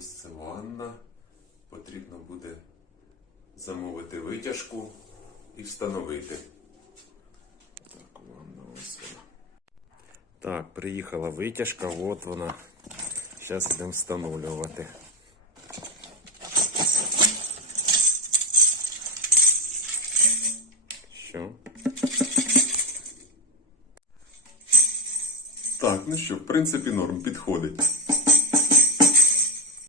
Ось це ванна. Потрібно буде замовити витяжку і встановити. Так, ванна ось вона. Так, приїхала витяжка, от вона. Зараз йдемо встановлювати. Що? Так, ну що, в принципі, норм, підходить.